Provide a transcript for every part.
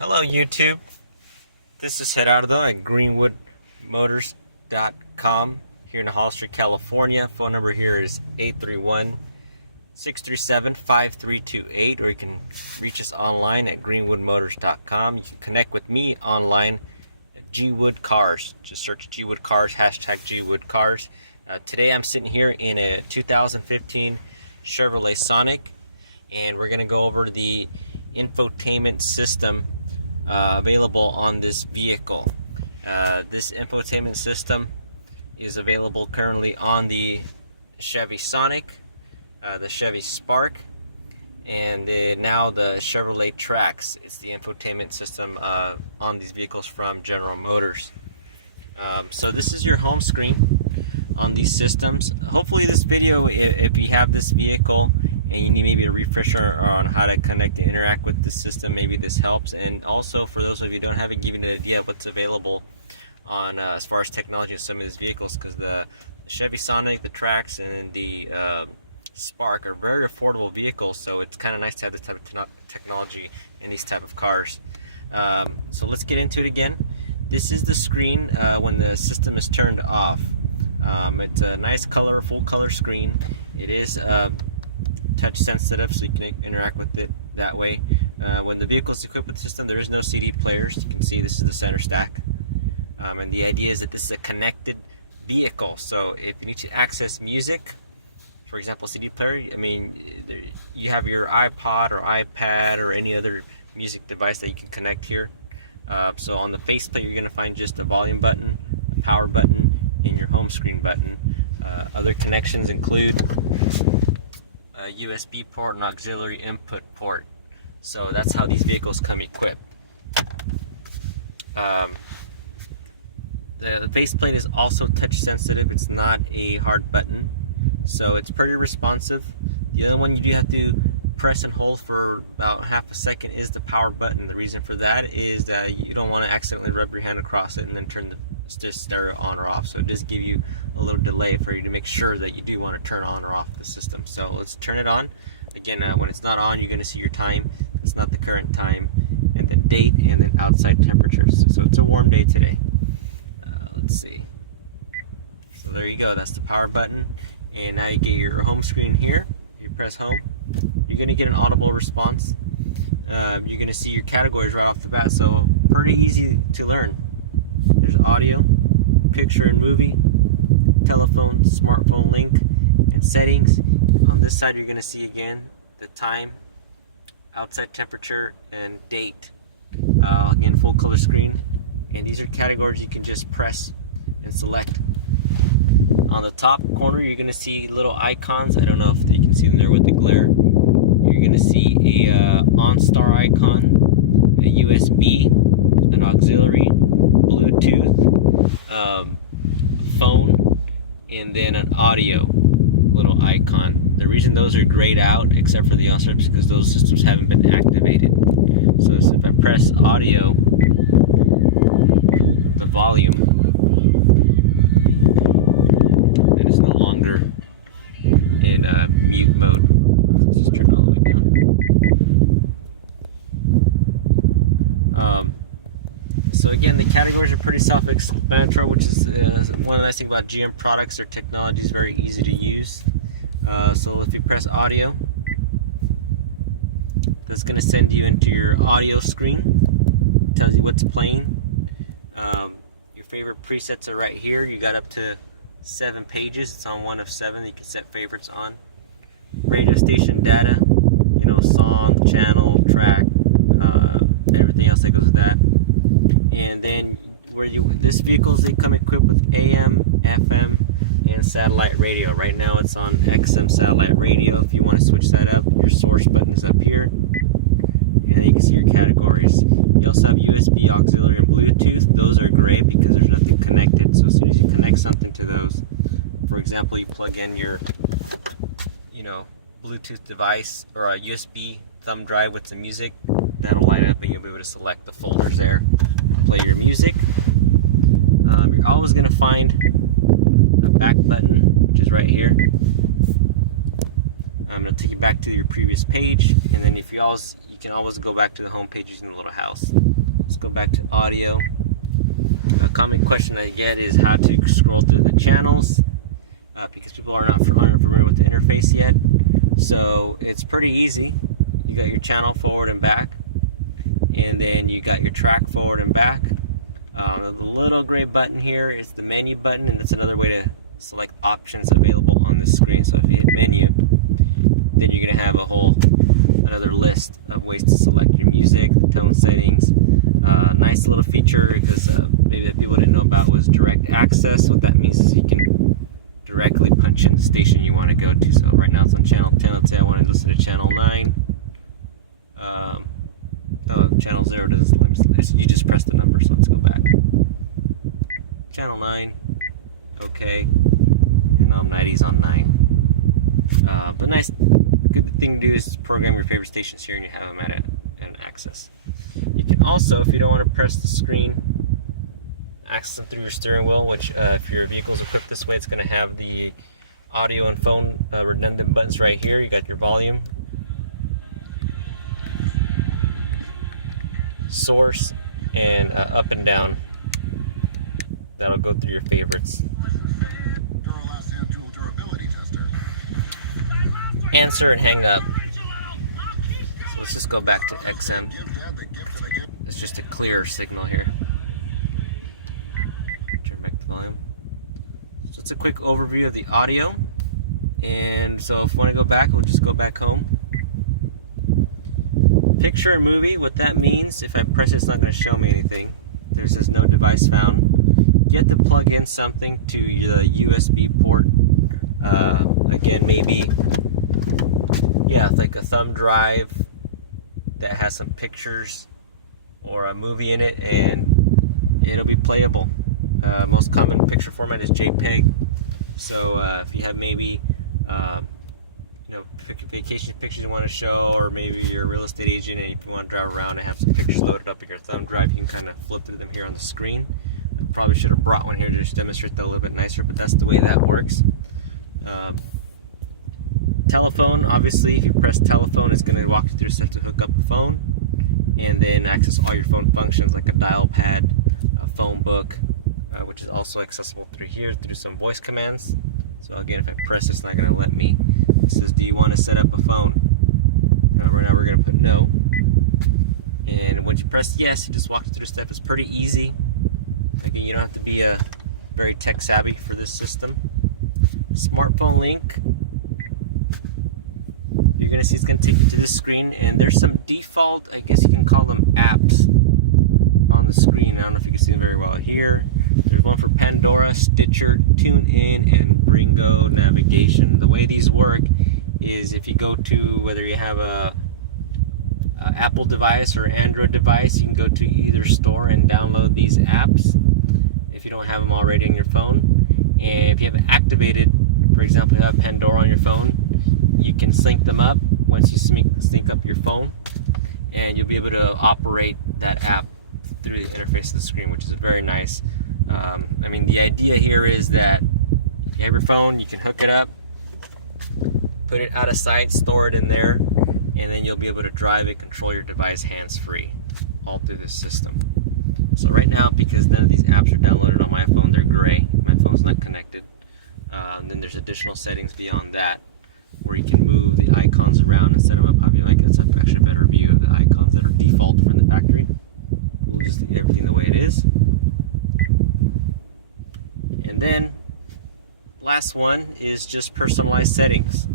Hello YouTube, this is Gerardo at GWoodCars.com here in Hollister, California. Phone number here is 831-637-5328, or you can reach us online at GWoodMotors.com. You can connect with me online at GWoodCars. Just search GWoodCars, hashtag GWoodCars. Today I'm sitting here in a 2015 Chevrolet Sonic, and we're going to go over the infotainment system available on this vehicle. This infotainment system is available currently on the Chevy Sonic, the Chevy Spark, and now the Chevrolet Trax. It's the infotainment system on these vehicles from General Motors. So this is your home screen on these systems. Hopefully this video, if you have this vehicle and you need maybe a refresher on how to connect and interact with the system, maybe this helps. And also for those of you who don't have it, give you an idea of what's available on as far as technology of some of these vehicles, because the Chevy Sonic, the Trax, and the Spark are very affordable vehicles, so it's kind of nice to have this type of technology in these type of cars. So let's get into it again. This is the screen when the system is turned off. It's a nice color, full color screen. It is touch sensitive, so you can interact with it that way. When the vehicle is equipped with the system, there is no CD players. You can see this is the center stack, and the idea is that this is a connected vehicle. So if you need to access music, for example, CD player, I mean, you have your iPod or iPad or any other music device that you can connect here. So on the faceplate, you're going to find just a volume button, a power button, and your home screen button. Other connections include a USB port and auxiliary input port. So that's how these vehicles come equipped. The faceplate is also touch sensitive. It's not a hard button, so it's pretty responsive. The other one you do have to press and hold for about half a second is the power button. The reason for that is that you don't want to accidentally rub your hand across it and then turn the stereo on or off. So it does give you a little delay for you to make sure that you do want to turn on or off the system. So let's turn it on. Again, when it's not on, you're going to see your time. It's not the current time, and the date, and then outside temperatures. So it's a warm day today. Let's see. So there you go. That's the power button. And now you get your home screen here. You press home. You're going to get an audible response. You're going to see your categories right off the bat. So pretty easy to learn. There's audio, picture and movie, telephone, smartphone link, and settings. On this side, you're going to see again the time, outside temperature, and date. Again, full color screen. And these are categories you can just press and select. On the top corner, you're going to see little icons. I don't know if you can see them there with the glare. You're going to see a OnStar icon, a USB, an auxiliary, Bluetooth, phone, and then an audio little icon. The reason those are grayed out, except for the OnStar, is because those systems haven't been activated. So if I press audio, the volume, then it's no longer in mute mode. Let's just turn it all the way down. So again, the categories are pretty self-explanatory, which is one of the nice things about GM products. Their technology is very easy to use. So if you press audio, that's going to send you into your audio screen. It tells you what's playing. Your favorite presets are right here. You got up to 7 pages. It's on one of 7 that you can set favorites on. Radio station data, you know, song, channel, track, everything else that goes with that. And then this vehicles, they come equipped with AM, FM, and satellite radio. Right now it's on XM satellite radio. If you want to switch that up, your source button is up here. And then you can see your categories. You also have USB, auxiliary, and Bluetooth. Those are great because there's nothing connected. So as soon as you connect something to those, for example, you plug in your, Bluetooth device or a USB thumb drive with some music, that'll light up and you'll be able to select the folders there, play your music. You're always going to find a back button, which is right here. it'll take you back to your previous page, and then you can always go back to the home page using the little house. Let's go back to audio. A common question I get is how to scroll through the channels, because people aren't familiar with the interface yet. So it's pretty easy. You got your channel forward and back, and then you got your track forward and back. The little gray button here is the menu button, and it's another way to select options available on the screen. So if you hit menu, then you're going to have another list of ways to select your music, the tone settings. Nice little feature, because maybe that people didn't know about, was direct access. What that means is you can directly punch in the station you want to go to. So right now it's on channel 10. Let's say I want to listen to channel 9. Channel 0 doesn't. You just press the number, so let's go back. Channel 9. Okay. And I'm 90's on 9. But nice, good thing to do is program your favorite stations here, and you have them at access. You can also, if you don't want to press the screen, access them through your steering wheel, which if your vehicle's equipped this way, it's going to have the audio and phone redundant buttons right here. You got your volume, source, and up and down. That'll go through your favorites. Answer and hang up. So let's just go back to XM. It's just a clear signal here. Turn back the volume. So it's a quick overview of the audio. And so if we want to go back, we'll just go back home. Picture a movie. What that means, if I press it, it's not going to show me anything. There's this no device found. You have to plug in something to the USB port. Again, maybe, like a thumb drive that has some pictures or a movie in it, and it'll be playable. Most common picture format is JPEG. So if you have maybe vacation pictures you want to show, or maybe you're a real estate agent and if you want to drive around and have some pictures loaded up in your thumb drive, you can kind of flip through them here on the screen. I probably should have brought one here to just demonstrate that a little bit nicer, but that's the way that works. Telephone, obviously, if you press telephone, it's going to walk you through steps to hook up a phone, and then access all your phone functions like a dial pad, a phone book, which is also accessible through here through some voice commands. So again, if I press, it's not going to let me. It says, do you want to set up a phone? Right now we're going to put no. And once you press yes, it just walks you through the step. It's pretty easy. Again, you don't have to be very tech savvy for this system. Smartphone link. You're going to see it's going to take you to this screen, and there's some default, I guess you can call them apps on the screen. I don't know if you can see them very well here. There's one for Pandora, Stitcher, TuneIn, and Bringo navigation. The way these work is if you go to, whether you have a Apple device or Android device, you can go to either store and download these apps if you don't have them already on your phone. And if you have it activated, for example, you have Pandora on your phone, you can sync them up once you sync up your phone, and you'll be able to operate that app through the interface of the screen, which is very nice. I mean, the idea here is that you have your phone, you can hook it up, put it out of sight, store it in there, and then you'll be able to drive and control your device hands-free all through this system. So right now, because none of these apps are downloaded on my phone, they're gray. My phone's not connected. Then there's additional settings beyond that where you can move the icons around and set them up how you like. It's actually a better view of the icons that are default from the factory. We'll just leave everything the way it is. And then, last one is just personalized settings.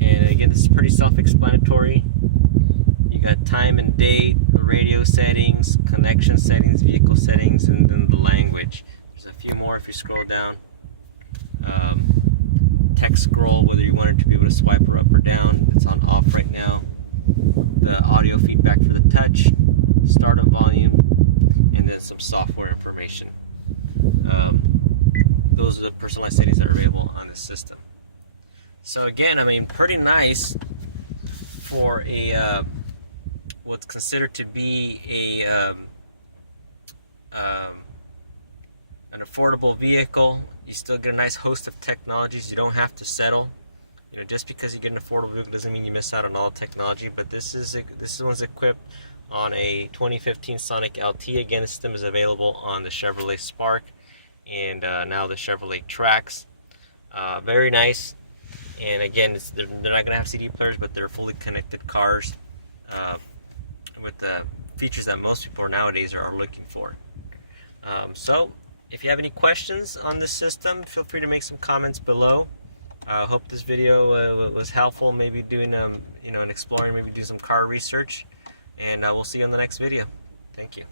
And again, this is pretty self-explanatory. You got time and date, radio settings, connection settings, vehicle settings, and then the language. There's a few more if you scroll down. Text scroll, whether you want it to be able to swipe her up or down. It's on off right now. The audio feedback for the touch, startup volume, and then some software information. Those are the personalized settings that are available on the system. So again, I mean, pretty nice for a what's considered to be an affordable vehicle. You still get a nice host of technologies. You don't have to settle. just because you get an affordable vehicle doesn't mean you miss out on all the technology. But this one's equipped on a 2015 Sonic LT. Again, the system is available on the Chevrolet Spark and now the Chevrolet Trax. Very nice. And again, they're not going to have CD players, but they're fully connected cars with the features that most people nowadays are looking for. So, if you have any questions on this system, feel free to make some comments below. I hope this video was helpful. Maybe doing an exploring, maybe do some car research, and we'll see you on the next video. Thank you.